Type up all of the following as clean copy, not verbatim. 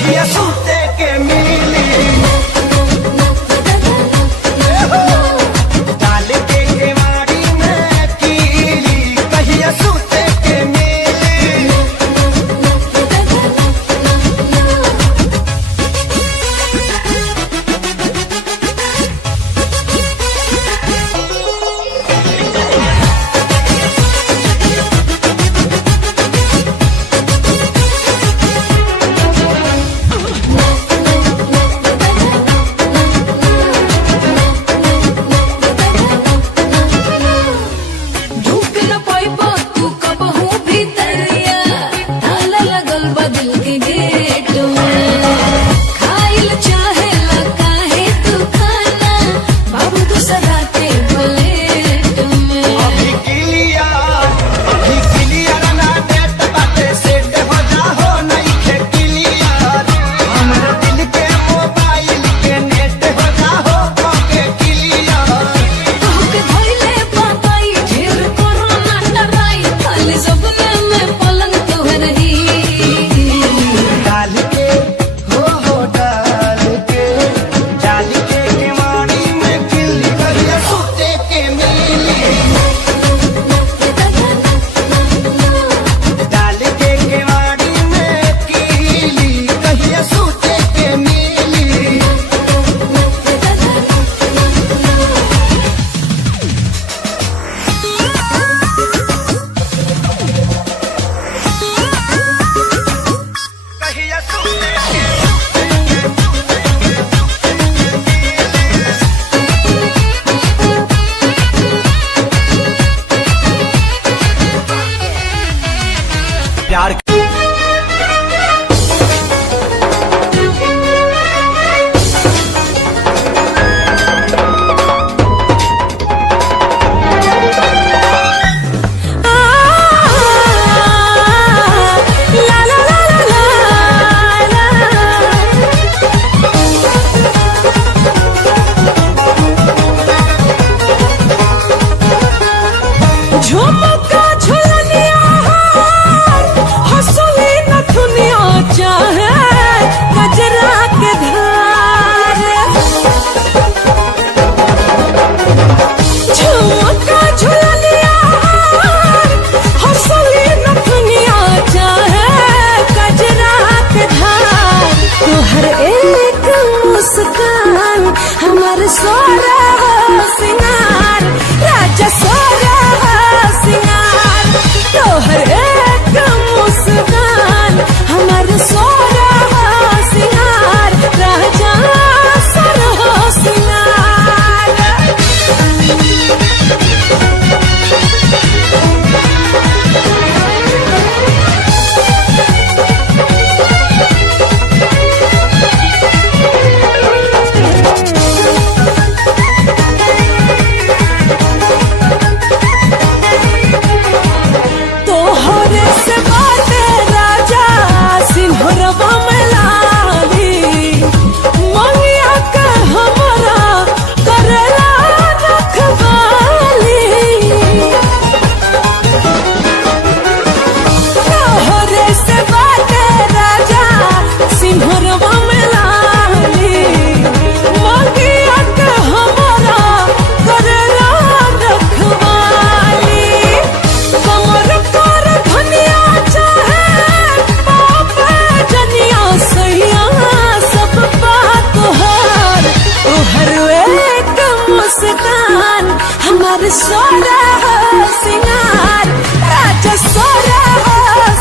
कहिया सूते के मिली डाल के केवाड़ी में कीली कहिया सूते के मिली। प्यार हमारे सोरा सिंगार राजा सोरा सिंगार तोहर एक मुस्कान हमारे सोरा सिंगार राजा सोरा सिंगार। हमारे सोरा सिंगार राजा सोरा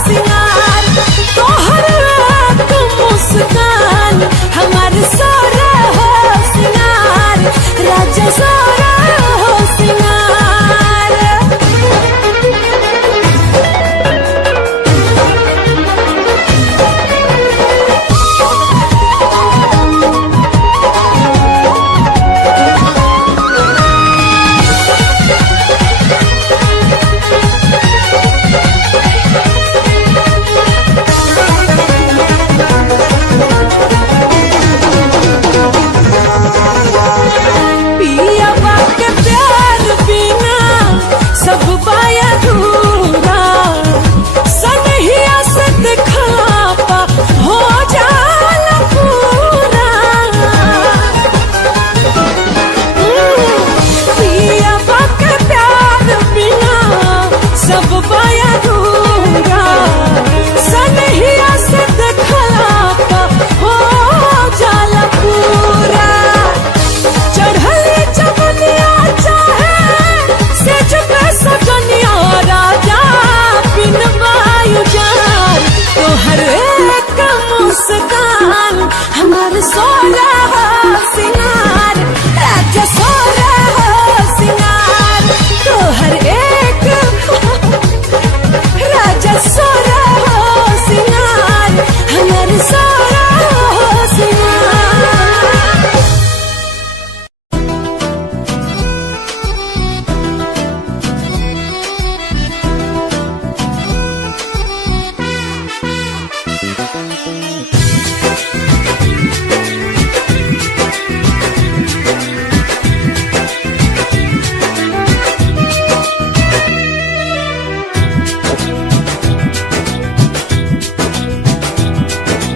सिंगार तोहर एक मुस्कान हमारे सोरा सिंगार राजा सोरा सिंगार। हो जा सब पाया दूंगा सनहिया से देखला हो जाला पूरा चढ़ले चमनिया चाहे से चुपे सजनिया राजा बिन वायु जान तोहर एक मुस्कान हमार सोला सिंगार राजा सोला सिंगार तोहर एक राजा सोला सिंगार हमार सोला सिंगार।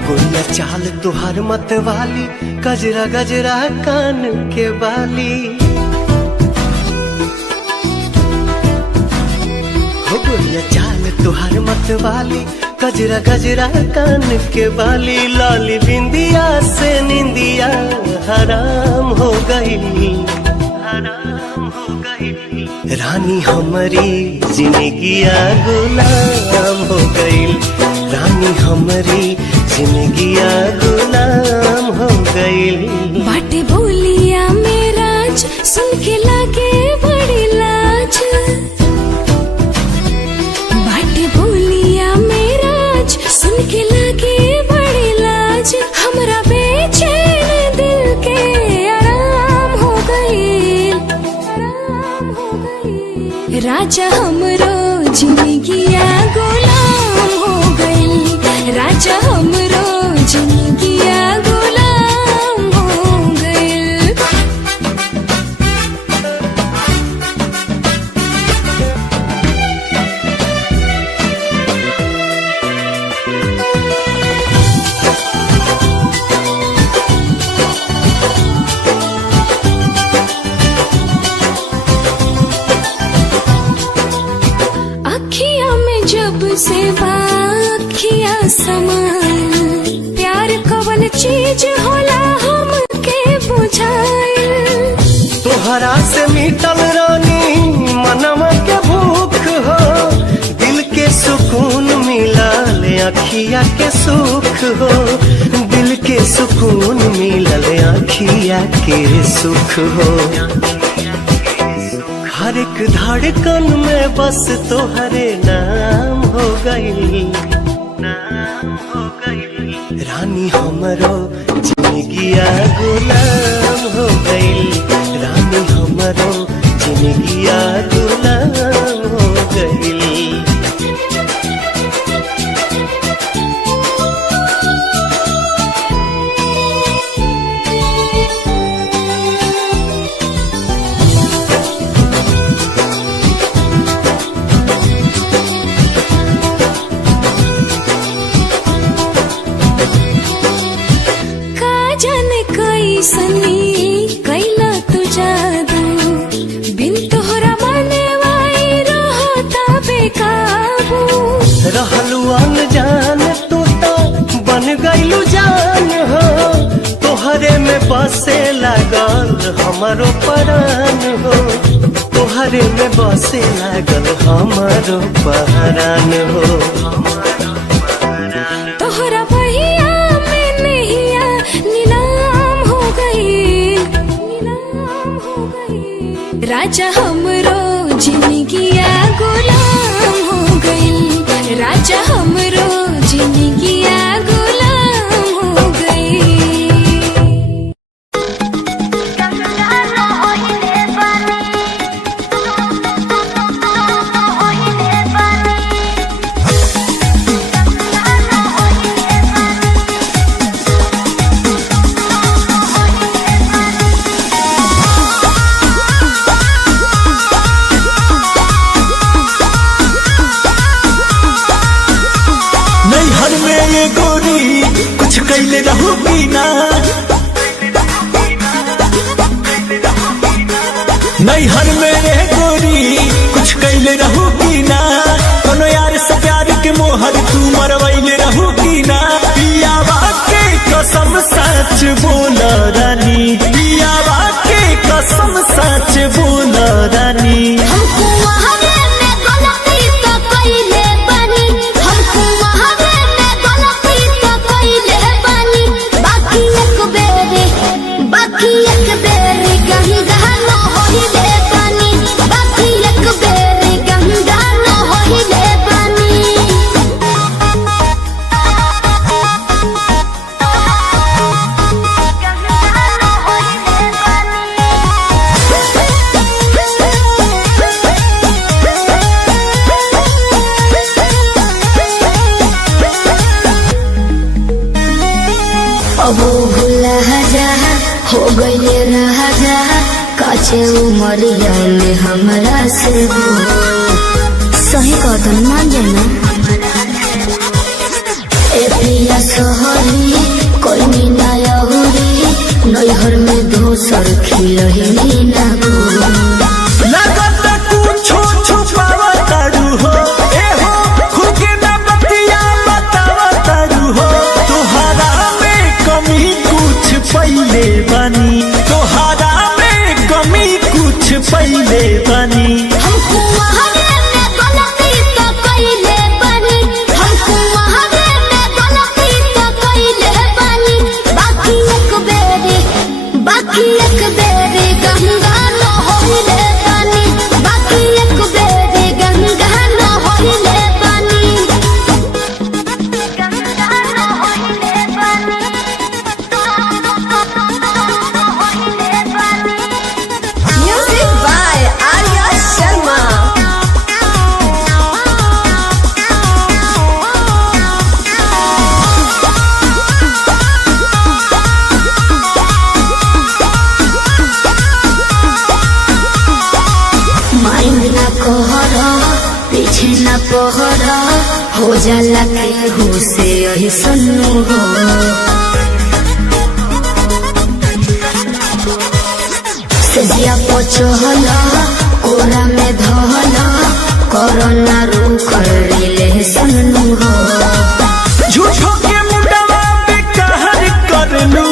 गोरिया चाल तुहार मत वाली गजरा गजरा कान के बाली हो गोरिया चाल तुहार मत वाली गजरा गजरा कान के बाली लाली बिंदिया से निंदिया हराम हो गई हराम हो गई रानी हमारी जिंदगिया गुलाम हो गई रानी हमारी जिंदगिया गुलाम हो गई। बाटे बोलिया मेरा सुन के लागे बड़ी लाज बाटे बोलिया मेरा सुन के लागे बड़ी लाज हमरा बेचैन दिल के आराम हो गई आराम हो गई राजा हमरो जिंदगिया गुलाम हो गई राजा हमरो जिंदगिया गुलाम हो गई। अखिया में जब से वाखिया समाइल प्यार कवन चीज होला हमके बुझाइल तोहरा से मिटल रानी मनवा के भूख हो दिल के सुकून मिला ले अखिया के सुख हो दिल के सुकून मिला ले अखिया के सुख हो हर एक धड़कन में बस तोहरे नाम हो गई नाम हो गई रानी हमरो जिंदगिया गुलाम हो गई रानी हमरो जिंदगिया गुलाम हो गई। सनी कैला तू जादू बिन तोहरा माने वाई रहता बेकाबू रहलू अनजान तू तो बन गईलू जान हो तोहरे में बसे लागल हमारो परान हो तोहरे में बसे लागल हमारो परान हो तोहरा बहिया में नहिया नीलाम हो गई राजा हमरो जिंदगिया गुलाम हो गई राजा हमरो जिंदगिया गुलाम हो गई। कैले रहू बिना नैहर में गोरी कुछ कैले रहू बिना अब भूला जा हो गई राजा काचे उमरिया में हमरा से सही कहतन मान जाना ए प्रिया सोहरी कोई ना यहुरी नैहर में दोसर खिलही ना लगत कुछो छुपावा तारू हो ए हो खुद के ना बतिया बतावा तारू हो तोहरा में कमी कुछ पहिले बनी तोहरा में कमी कुछ पहिले बनी हमको वहाने में गलती तो कइले बनी हमको वहाने में गलती तो कइले बनी बाकी एक बेरी गंगा न होइले बनी बाकी एक बेरी गंगा न होइले बनी गंगा न होइले बनी होइले बनी Music by Arya Sharma. Mind ना कहरा पीछे ना पहरा हो जाला केहू से यही सन्नु हो सजिया पचहला कोरा में धहला कोरोना रूख ले सन्नु हो झूठो के मुंडवा पे कहर करलू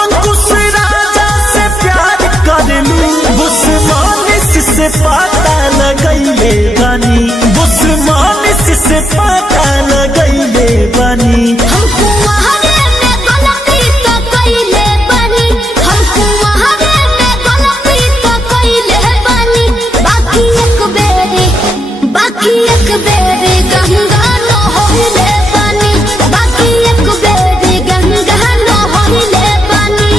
अंकुश राजा से प्यार करलू बुस्मानिस से पता लगैले बनी बुस्मानिस से पता लगैले बनी हमको वहाने में गलती तो कइले बनी हमको वहाने में गलती तो कइले बनी बाकी एक बेरी गंगा न होइले बनी बाकी एक बेरी गंगा न होइले बनी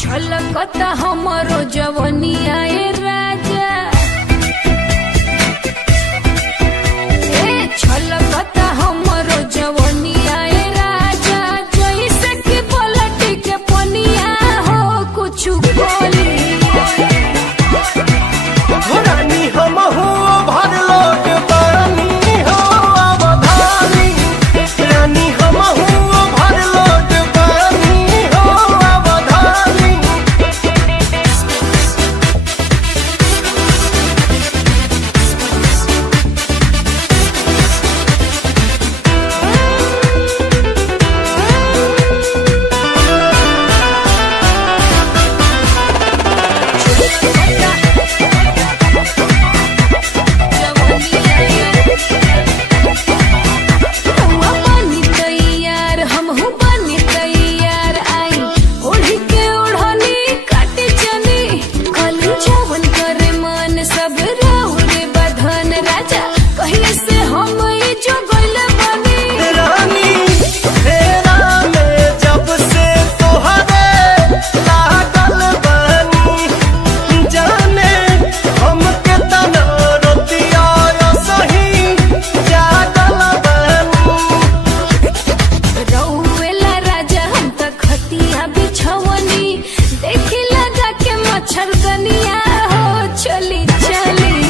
छलकता हमरो जवनिया ए राजा ए छलकता हमरो जवनिया ए राजा जैसे कि पलटी के पनिया हो कुछ बोली रानी हम हो भरलोट पानी हो अवधानी रानी हम हो भरलोट पानी हो अवधानी देखी लगा के मच्छरदनिया हो चली चली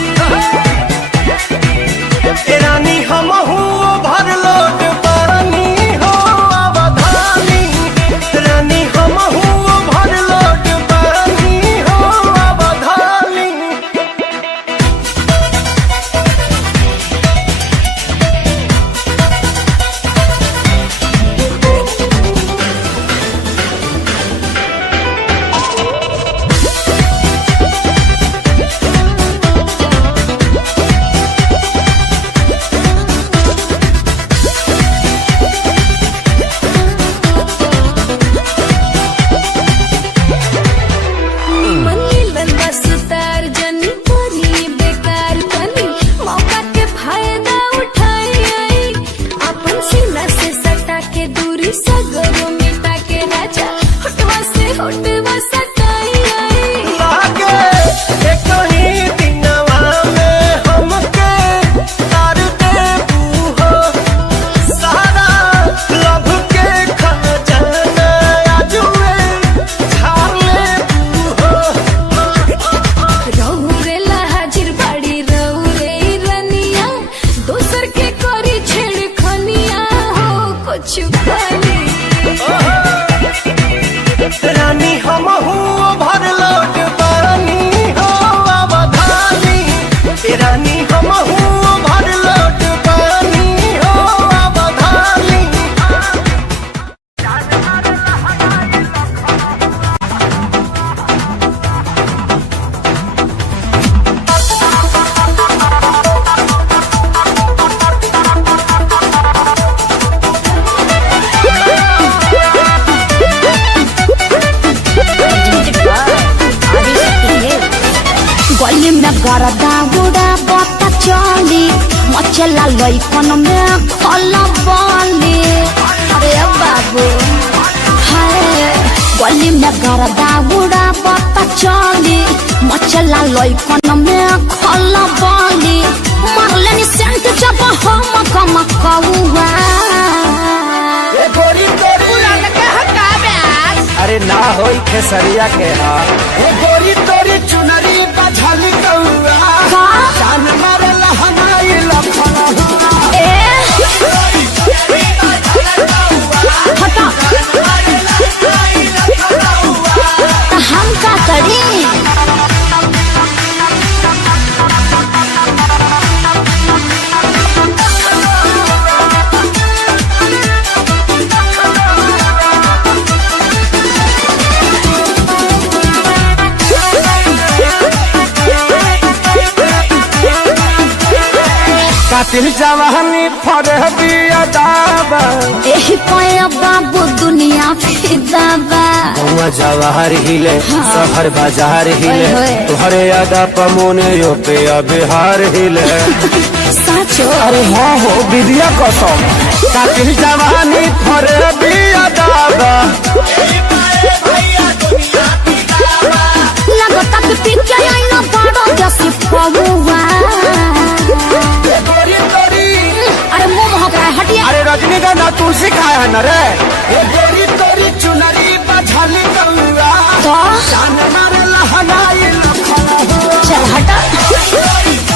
गरदा उड़ा बता चली मचला लइकन में खला बाली अरे बाबू हाय गली में गरदा उड़ा बता चली मचला लइकन में खला बाली मारले नि सेंट जब हम कम कौआ ए गोरी तोरी अरे ना होई खेसरिया के हाल ए गोरी तोरी चुनरी बझली कौआ जान मारे लहनाई लखना ए हटा तो हम का करी कातिल जवानी फरहबी अदाबा एही पाया बाबू दुनिया फिदाबा हुआ जवाहर हिले शहर बाजार हिले ओए। तुहरे अदा पमोने यो पे बिहार हिले साचो अरे हाँ हो विद्या कसम कातिल जवानी फरहबी अदाबा लगता कि पिक्चर आई ना बड़ो जैसी पहुआ अरे मुंह महक रहा है हटिए अरे रजनीगंधा तुलसी खाया है न रे ये गोरी तोरी चुनरी बझली कौआ तो जान मारे लहनाई लखना चल हटा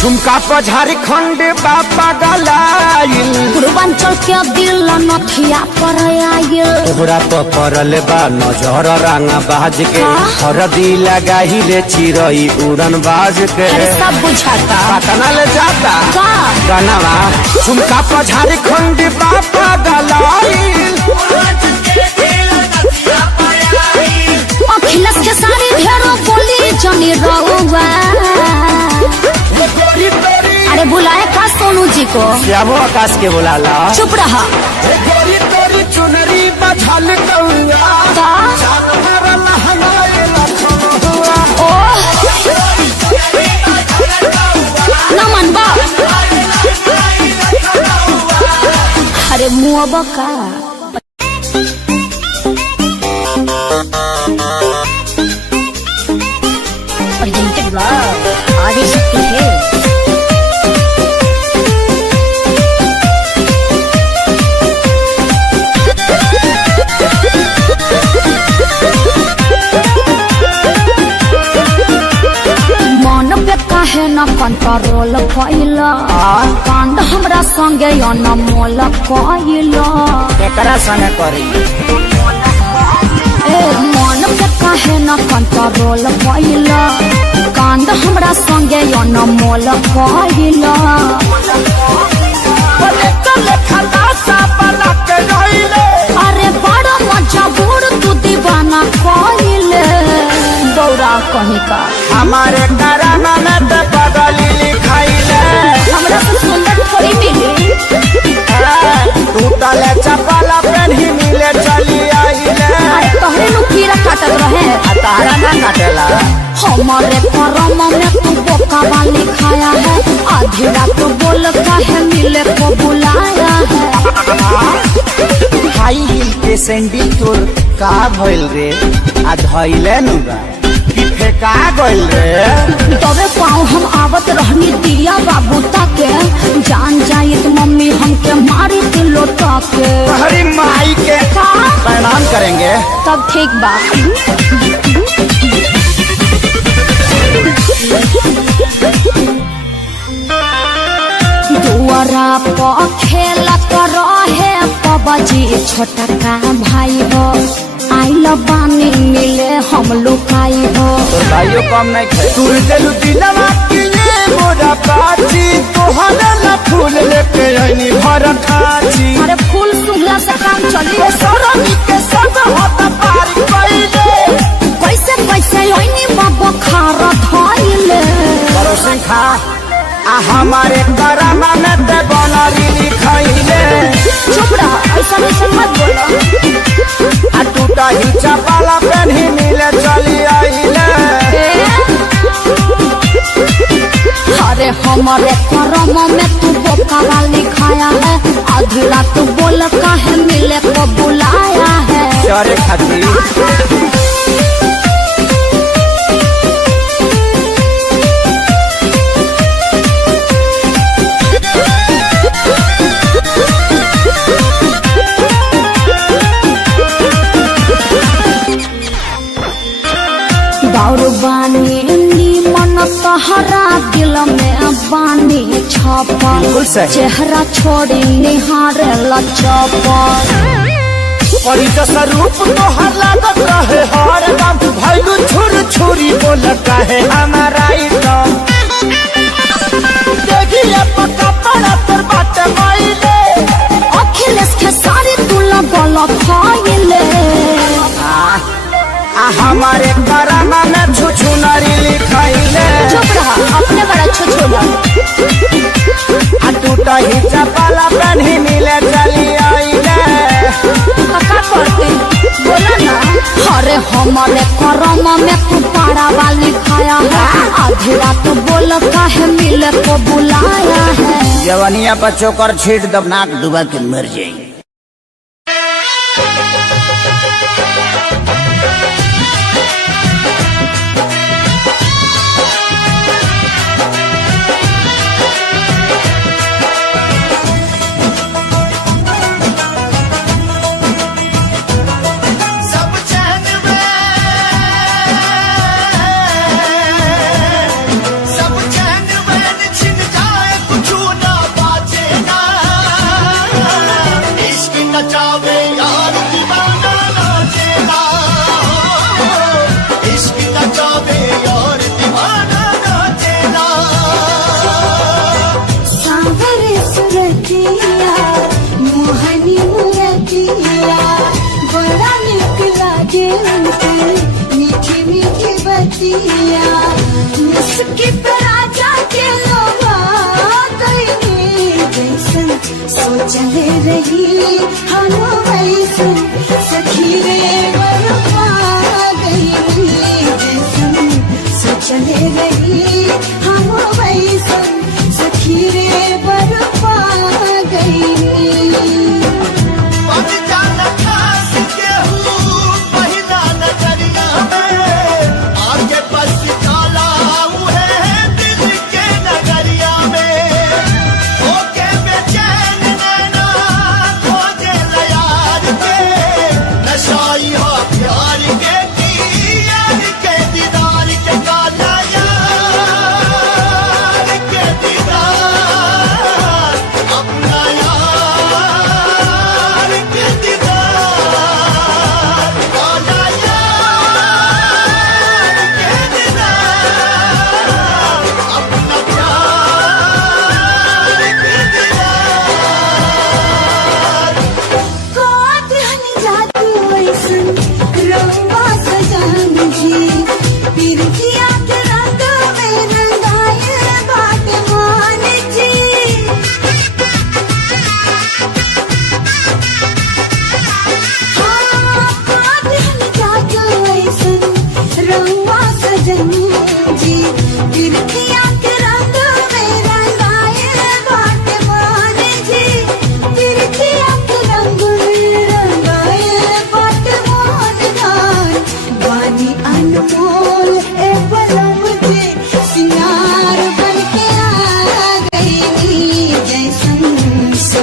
झुमका पर झारखंड बापा गलाइल पूर्वांचल के दिल नथिया पर आयल तोहरा पर पड़ल बा नजर रंगा बाज के हरदी लगाही रे चिरई उड़न बाज के अरे सब बुझाता पटना ले जाता का गनवा झुमका पर झारखंड बापा गलाइल अखिलेश के सारी ढेरों बोली जनी रहुआ अरे बुलाए का सोनू जी को श्यामो आकाश के बुलाला चुप रहा गोरी तोरी चुनरी बझल कौआ का जान मारे लहनाई लखना ओ नमन बा अरे मुँह बका आदि शक्ति है मन पे काहे न कंट्रोल कैला कांड हमरा संगे अनमोल कैला केकरा संगे करी ए मन पे काहे न कंट्रोल कैला कांड हमरा संगे अनमोल कैला अरे बड़ा मजबूर तू दीवाना कैले दौड़ा कहीं का हमारे कराना में तो पगली लिखाइले हमरा से सुंदर थोड़ी मिली तू तले चपला पेन्ही मिले चली आइले अरे तोहरे नु कीड़ा काटत रहे तारा ना काटेला हमारे करम में तू बोकावा लिखाया है आधी रात बोल काहे मिले को बुलाया है हाई हिल के सैंडल तोर का भइल रे आ धइले नु बा कि फेका गइल रे तबे पाँव हम आवत रहनी दिया बाबू ताके जान जाइत मम्मी हमके मारी के लोटा के हरी माई के का प्रणाम करेंगे तब ठीक बा दुआरा पर खेलत रहे पबजी छोटा का भाई हो आइल बानी मिले हम लुकाई हो तोर भाइयों कम नहीं खाए तू दिल दिलवा के ये मोरा पाची तोहरा ला फूल लेके आईनी भर खाची अरे फूल सुंघला से काम चली सरनी के सब होता पार कोई हमारे करम में ते बनरी लिखैले। चुप रहा, ऐसा मत बोलो। टूटा ही चपला पेन्ही मिले चली आइले। अरे हमारे करम में तू बोकावा लिखाया है, आधी रात बोल काहे मिले को बुलाया है। चरे खातिर दारू बानी मन तहरा दिल में बानी छापा, चेहरा छोड़ी निहारे लचपा। परिचय स्वरूप तोहर लागत रहे हर दम, भैलू छुर छुरी बोल कहे हमारा एकदम। देखिए पक्का पड़ा तोर बात माइले, अखिलेश के सारी तुला बोला फाइले। हमारे करम में छुछुनरी लिखैले। चुप रहा, अपने बड़ा छुछुला। टूटा ही चपला पेन्ही मिले चली आइले। का करते बोला ना। अरे हमारे करम में तू पारा वाली खाया है, आधी रात बोल काहे मिले को बुलाया है। जवनिया पर चोकर छीट दब नाक डुबा के मर जाएंगे। चले रही हम वैसन सखी रे बरपा गई, चले रही हम वैसन सखी रे बरपा गई।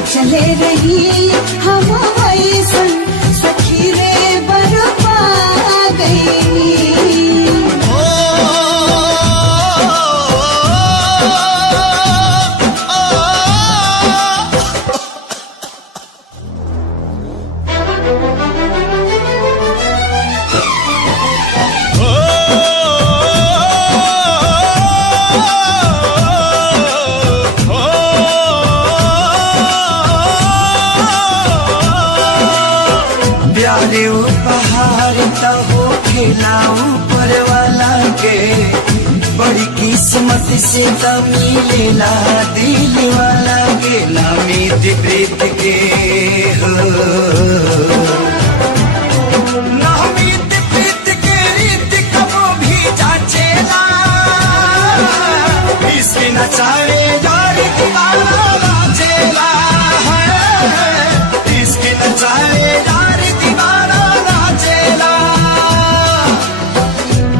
चले रही हम वैसन सखी रे बरपा गई। उपहार तो हो खिलाऊं पर वाला के बड़ी किस्मत से त मिलेला दिल वाला के नामित प्रीत के हो नामित प्रीत के रीत कबो भी जाचेला इसके नचाए यार दीवाना नाचेला है इसके नचाए यार दीवाना नाचेला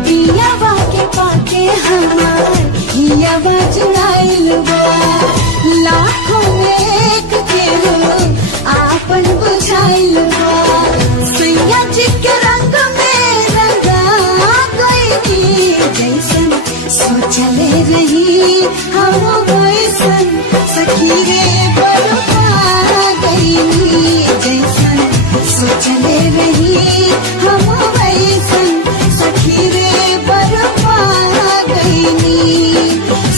पियावा के पाके हमार हियावा जुड़ाइल बा लाखों में एक के हो आपन बुझाइल बा सैया जी के रंग में रंगा गइनी जैसन सोचले रही हम वैसन सखी रे बरपा गइनी जैसन सोचले रही हम वैसन सखी रे बरपा गइनी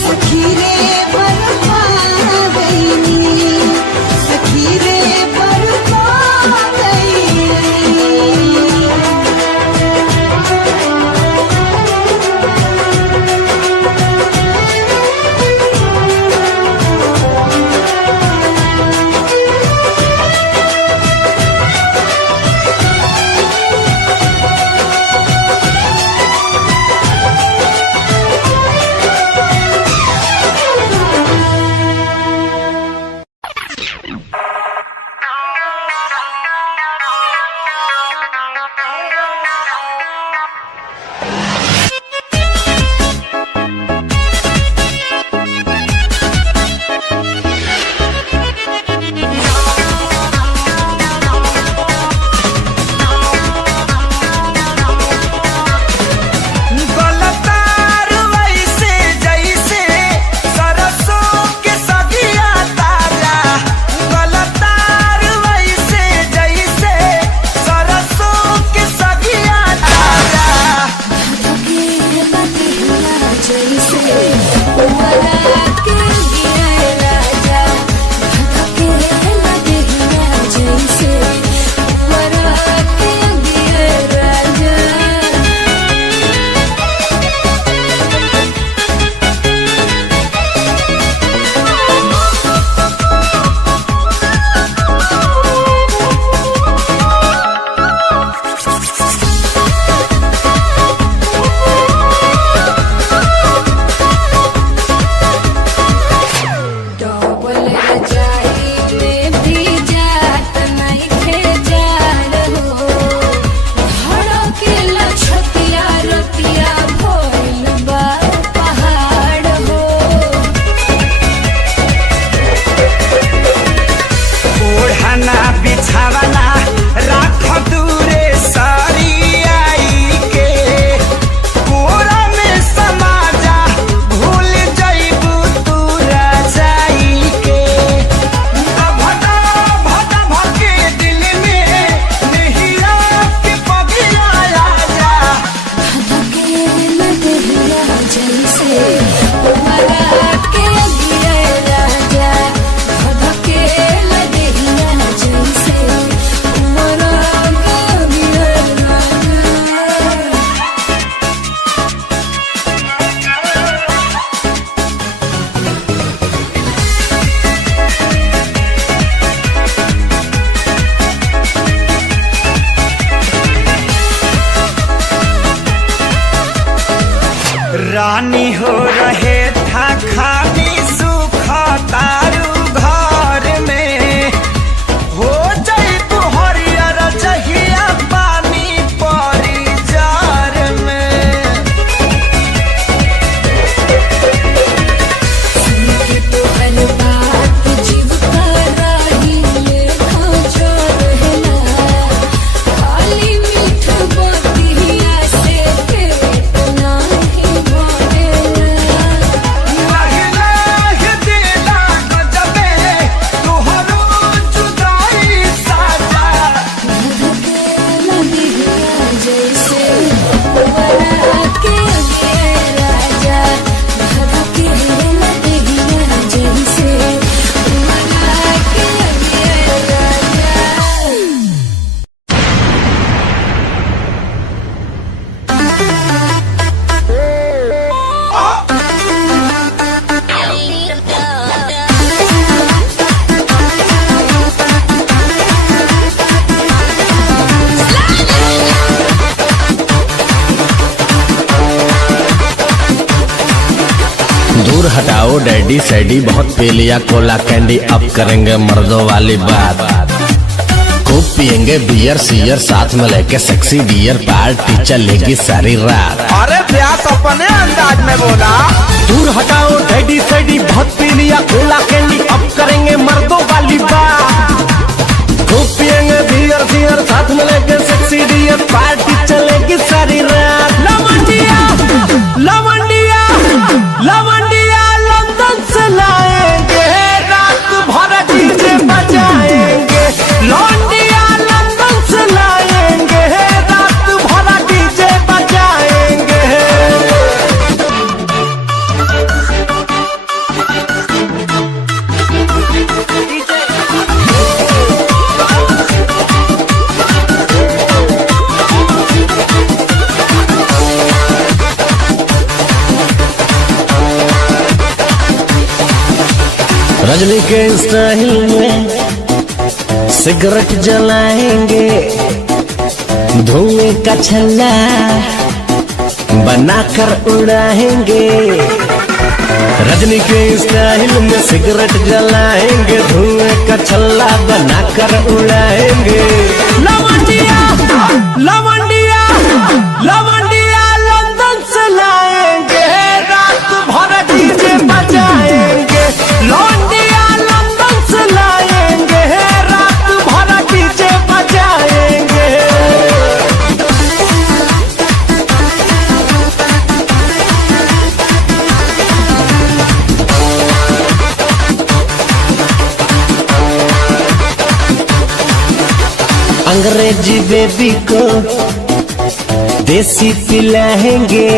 सखी रे बरपा गइनी सखी रे बरपा गइनी रानी हो रहे था खानी सुख तारू घर में हो जाई तू हरियर जहिया पानी परी जार में तो बात जीव का राही लेखा जो रहना खाली मीठ बतिया से पेट नाही भरेला लाही लाही दिला दूर हटाओ डैडी सैडी, बहुत पी लिया कोला कैंडी, अब करेंगे मर्दों वाली बात। खूब पियेंगे बियर सियर, साथ में लेके सेक्सी डियर, पार्टी चलेगी सारी रात। अरे व्यास अपने अंदाज में बोला। दूर हटाओ डैडी सैडी, बहुत पी लिया कोला कैंडी, अब करेंगे मर्दों वाली बात। खूब पियेंगे बियर सियर, साथ में लेके सेक्सी डियर, पार्टी चलेगी सारी रात। लवंडिया लवंडिया लवंडिया लंदन से लाएंगे, रात भर डीजे बजाएंगे। लौंडिया लंदन से लाएंगे, रात भर डीजे बजाएंगे। रजनी के स्टाइल में सिगरेट जलाएंगे, धुएं का छल्ला बनाकर उड़ाएंगे। रजनी के स्टाइल में सिगरेट जलाएंगे, धुएं का छल्ला बनाकर उड़ाएंगे। लवंडिया लवंडिया लवंडिया लंदन से लाएंगे, रात भर डीजे बजाएंगे। लौंडिया लंदन से लाएंगे, रात भर डीजे बजाएंगे। अंग्रेजी बेबी को देसी पिलाएंगे,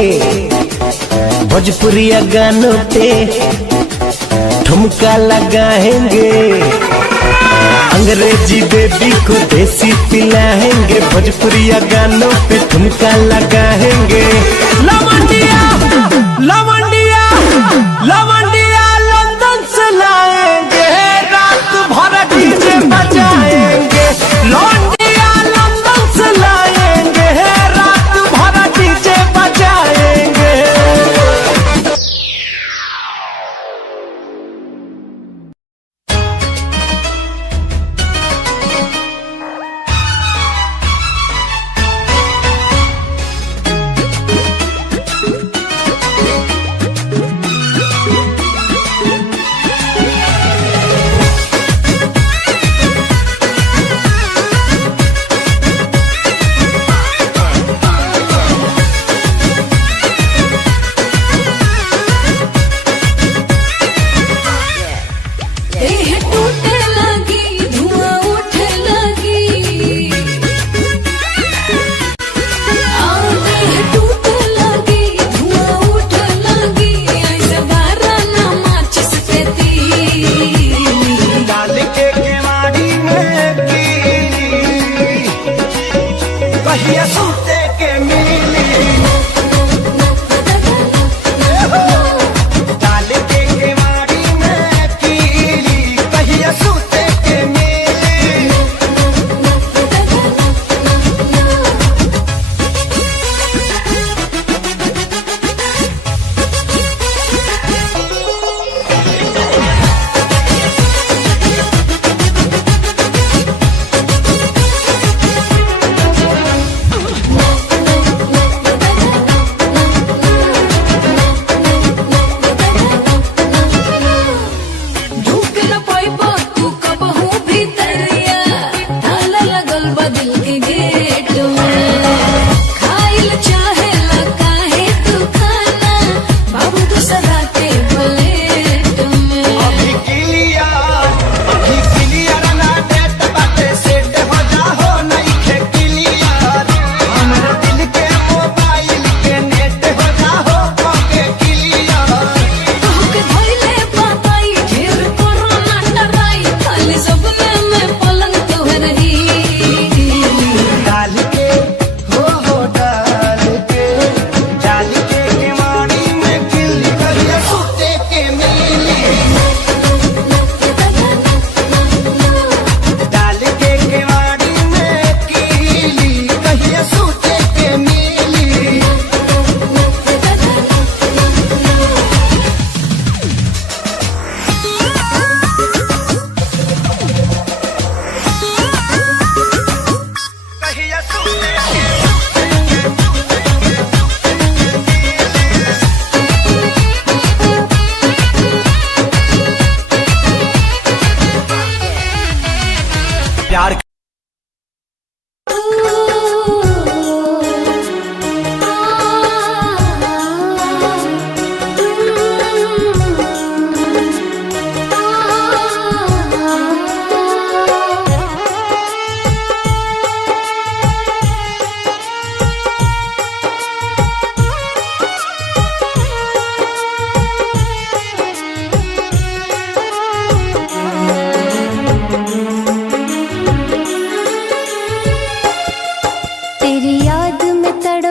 भोजपुरिया गानों पे ठुमका लगाएंगे। अंग्रेजी बेबी को देसी पिलाएंगे, भोजपुरिया गानों पे ठुमका लगाएंगे। लवंडिया लवंडिया लवंडिया लंदन से लाएंगे, रात भर डीजे बजाएंगे। लौंडिया लंदन से लाएंगे, रात भर डीजे बजाएंगे।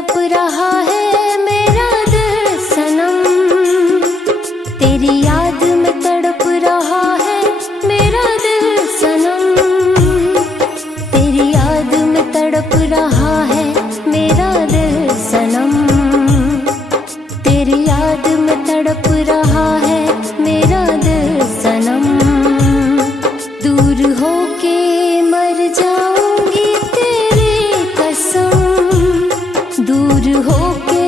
तड़प रहा है मेरा दिल सनम, तेरी याद में तड़प रहा है मेरा दिल सनम, तेरी याद में तड़प रहा है मेरा दिल सनम, तेरी याद में तड़प रहा है मेरा दिल सनम। दूर होके मर जाऊंगी तेरी कसम, दूर होके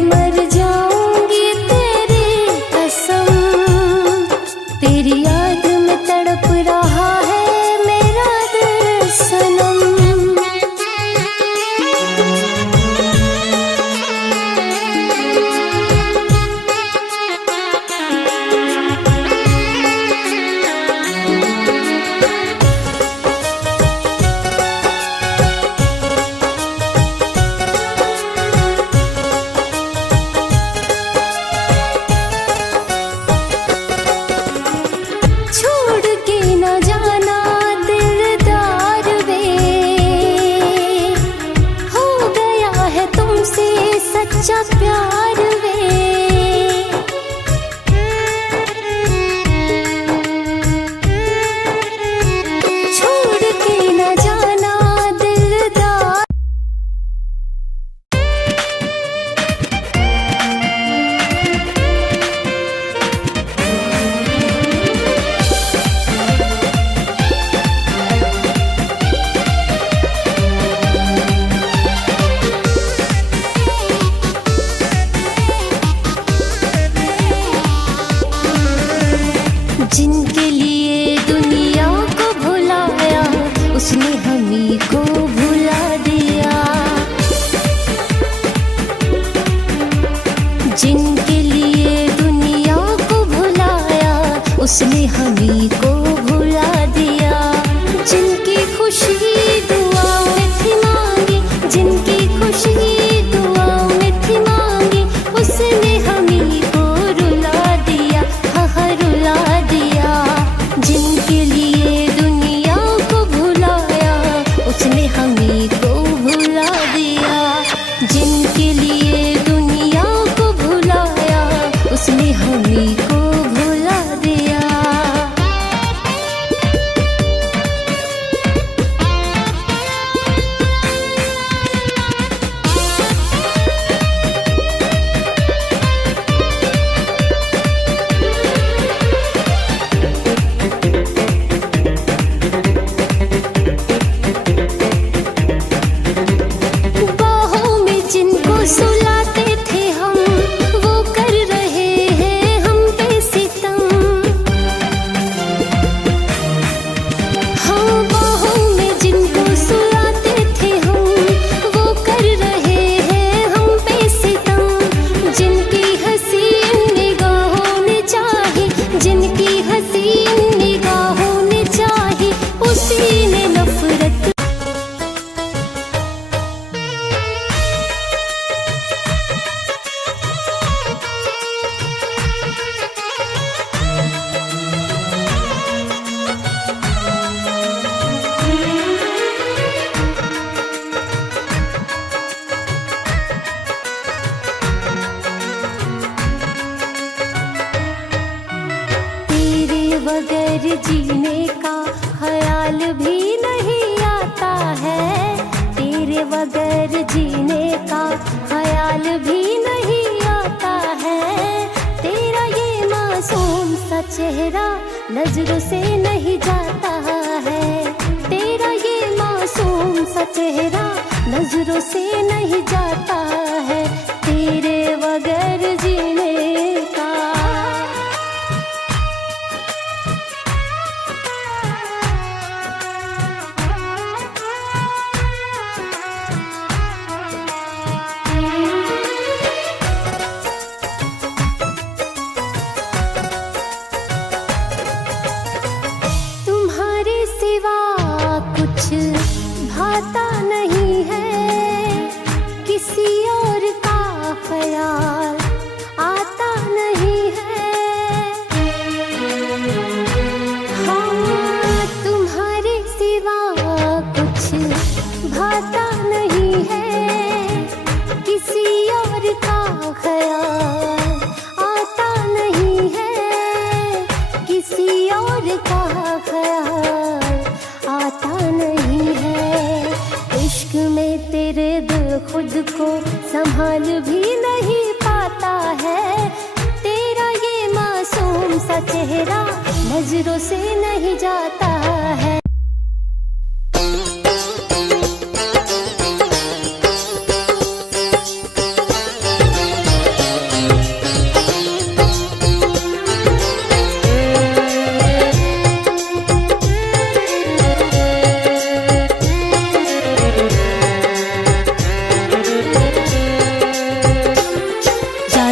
मर जाऊंगी तेरी कसम, तेरी याद में तड़प रहा है मेरा दिल सनम। छोड़ के न जाना दिलदार वे, हो गया है तुमसे सच्चा प्यार वे, छोड़ के न जाना दिलदार। जिनके लिए दुनिया को भुलाया उसने हमी को भुला दिया, जिनके लिए दुनिया को भुलाया उसने हमी को भुला दिया, जिनकी खुशी दुआओं में थी मांगी, जिनकी खुशी दुआओं में थी मांगी उसने हमी को रुला दिया, हाँ रुला दिया, जिनके लिए दुनिया को भुलाया उसने हमी को भुला दिया, जिनके लिए दुनिया को भुलाया उसने हमी को भुला दिया। बाहों में जिनको सुलाते थे हम वो कर रहे हैं हम पे सितम, हाँ बाहों में जिनको सुलाते थे हम वो कर रहे हैं हम पे सितम, जिनकी हसीन निगाहों ने चाही, जिनकी हसीन निगाहों ने चाही उसी ने नफरत। तेरे बगैर जीने का ख्याल भी नहीं आता है, तेरे बगैर जीने का ख्याल भी नहीं आता है, तेरा ये मासूम सा चेहरा नजरों से नहीं जाता है, तेरा ये मासूम सा चेहरा नजरों से नहीं जाता है, तेरे बगैर जीने का। तुम्हारे सिवा कुछ भाता नहीं है, किसी और संभाल भी नहीं पाता है। तेरा ये मासूम सा चेहरा नजरों से नहीं जाता है।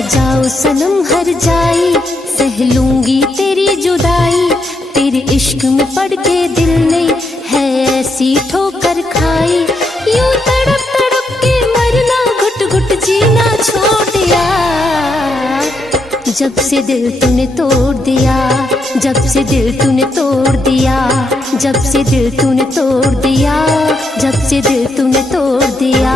जाओ सनम हर जाई, सह लूंगी तेरी जुदाई। तेरे इश्क में पड़ के दिल ने है ऐसी ठोकर खाई। यूं तड़प तड़प के मरना, घुट घुट जीना छोड़ दिया। जब से दिल तूने तोड़ दिया, जब से दिल तूने तोड़ दिया, जब से दिल तूने तोड़ दिया, जब से दिल तूने तोड़ दिया।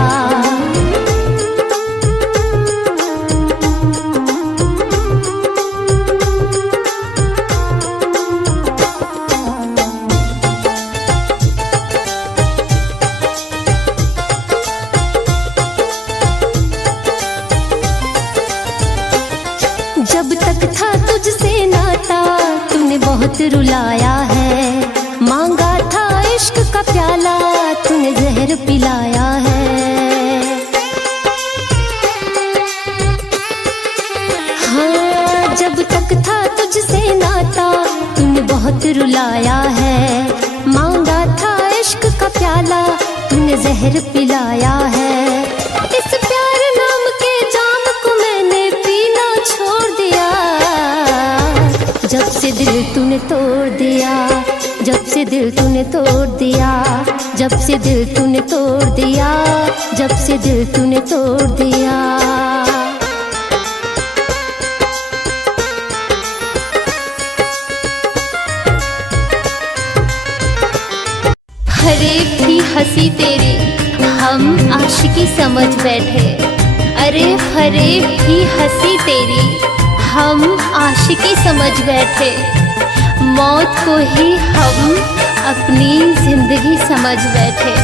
जब तक था तुझसे नाता तूने बहुत रुलाया है। मांगा था इश्क का प्याला, तूने जहर पिलाया है। हाँ, जब तक था तुझसे नाता तूने बहुत रुलाया है। मांगा था इश्क का प्याला, तूने जहर पिलाया है। इस प्यार नाम के जाम को मैंने पीना छोड़ दिया। जब से दिल तूने तोड़ दिया, जब से दिल तूने तोड़ दिया, जब से दिल तूने तोड़ दिया, जब से दिल तूने तोड़ दिया। हर एक भी हंसी तेरी हम आशिकी समझ बैठे। अरे हर एक भी हंसी तेरी हम आशिकी समझ बैठे। मौत को ही हम अपनी जिंदगी समझ बैठे।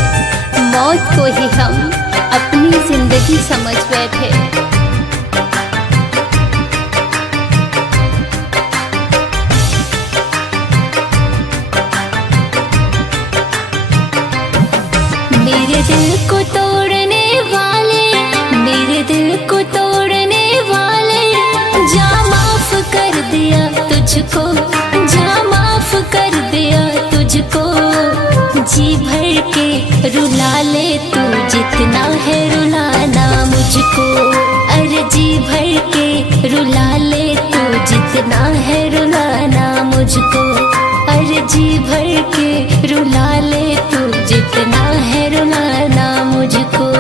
मौत को ही हम अपनी जिंदगी समझ बैठे। मेरे दिल को तोड़ने वाले, मेरे दिल को तोड़ने वाले, जा माफ कर दिया तुझको, जा माफ कर दिया तुझको। जी भर के रुला ले तू, जितना है रुलाना मुझको। अरे जी भर के रुला ले तू, जितना है रुलाना मुझको। अरे जी भर के रुला ले तू, जितना है रुलाना मुझको।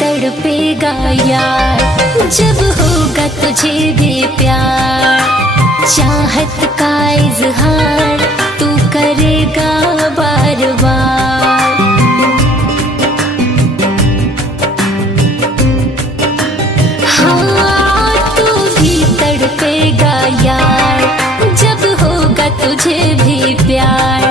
तड़पेगा यार जब होगा तुझे भी प्यार। चाहत का इजहार तू करेगा बार बार। हाँ, तू भी तड़पेगा यार जब होगा तुझे भी प्यार।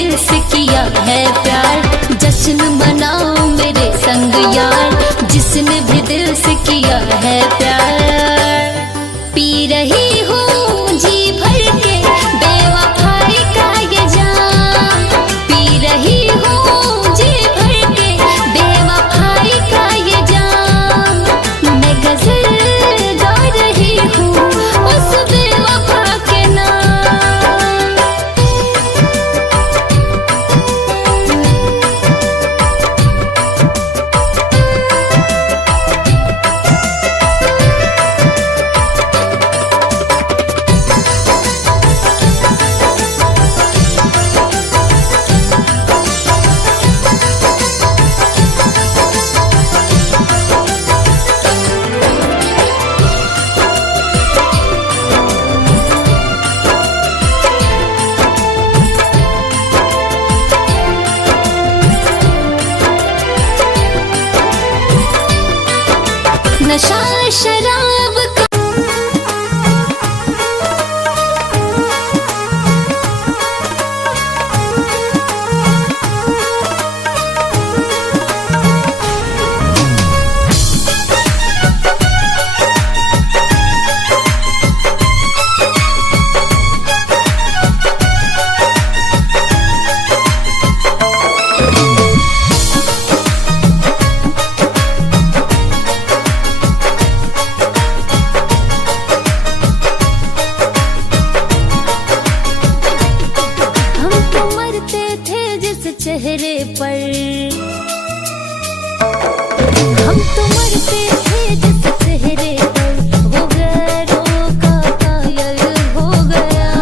दिल से किया है प्यार, जश्न मनाओ मेरे संग यार, जिसने भी दिल से किया है प्यार। पी रही हूँ जी भर के बेवफाई का ये जाम, पी रही हूँ जी भर के बेवफाई का ये जाम। मैं गजल गा रही हूँ उस बेवफा के नाम। नशा शराब का चेहरे पर, हम तो मरते थे जिस चेहरे पर, वो गैरों का कायल हो गया।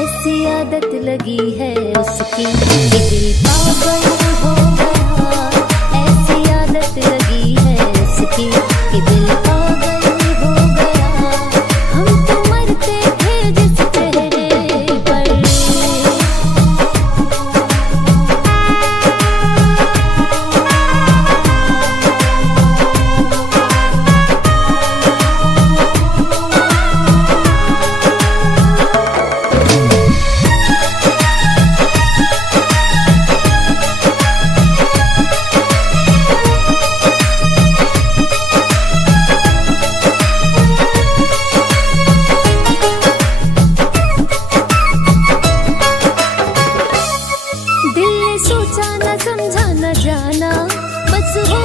ऐसी आदत लगी है उसकी कि दिल पागल हो गया, ऐसी आदत लगी है उसकी कि दिल पागल हो गया। हम तो मरते थे जिस चेहरे पर। दिल ने सोचा न समझा न जाना, बस हो